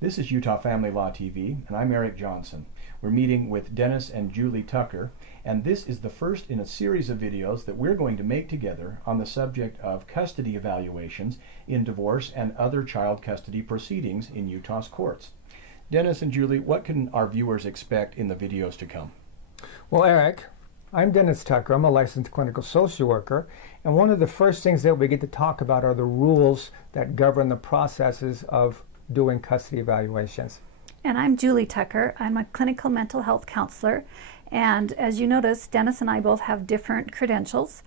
This is Utah Family Law TV, and I'm Eric Johnson. We're meeting with Dennis and Julie Tucker, and this is the first in a series of videos that we're going to make together on the subject of custody evaluations in divorce and other child custody proceedings in Utah's courts. Dennis and Julie, what can our viewers expect in the videos to come? Well, Eric, I'm Dennis Tucker. I'm a licensed clinical social worker, and one of the first things that we get to talk about are the rules that govern the processes of doing custody evaluations. And I'm Julie Tucker. I'm a clinical mental health counselor, and as you notice, Dennis and I both have different credentials,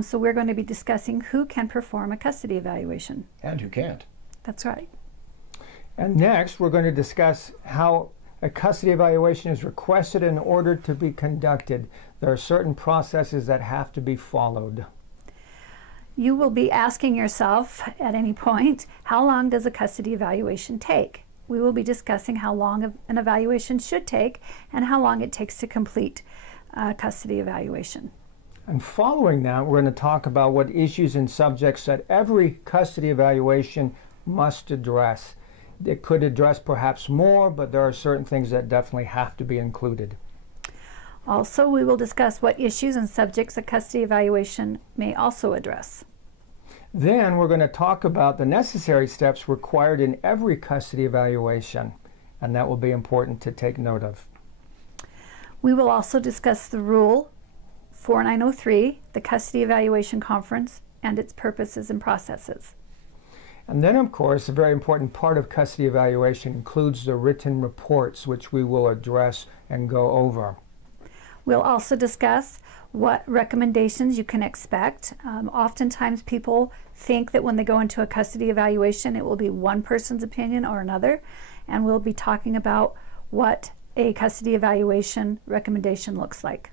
so we're going to be discussing who can perform a custody evaluation. And who can't. That's right. And next, we're going to discuss how a custody evaluation is requested in order to be conducted. There are certain processes that have to be followed. You will be asking yourself at any point, how long does a custody evaluation take? We will be discussing how long an evaluation should take and how long it takes to complete a custody evaluation. And following that, we're going to talk about what issues and subjects that every custody evaluation must address. It could address perhaps more, but there are certain things that definitely have to be included. Also, we will discuss what issues and subjects a custody evaluation may also address. Then we're going to talk about the necessary steps required in every custody evaluation, and that will be important to take note of. We will also discuss the Rule 4903, the Custody Evaluation Conference, and its purposes and processes. And then, of course, a very important part of custody evaluation includes the written reports, which we will address and go over. We'll also discuss what recommendations you can expect. Oftentimes people think that when they go into a custody evaluation it will be one person's opinion or another, and we'll be talking about what a custody evaluation recommendation looks like.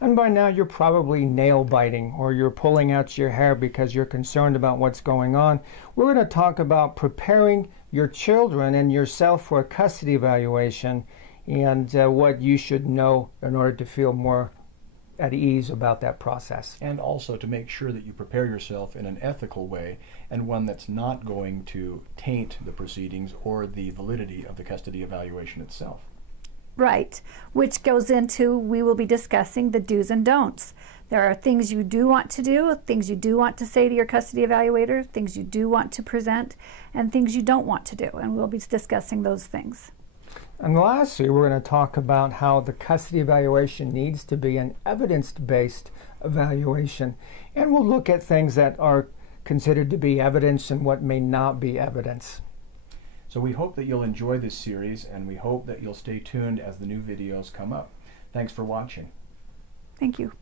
And by now you're probably nail biting or you're pulling out your hair because you're concerned about what's going on. We're going to talk about preparing your children and yourself for a custody evaluation and what you should know in order to feel more at ease about that process. And also to make sure that you prepare yourself in an ethical way and one that's not going to taint the proceedings or the validity of the custody evaluation itself. Right, which goes into, we will be discussing the do's and don'ts. There are things you do want to do, things you do want to say to your custody evaluator, things you do want to present, and things you don't want to do, and we'll be discussing those things. And lastly, we're going to talk about how the custody evaluation needs to be an evidence-based evaluation. And we'll look at things that are considered to be evidence and what may not be evidence. So we hope that you'll enjoy this series, and we hope that you'll stay tuned as the new videos come up. Thanks for watching. Thank you.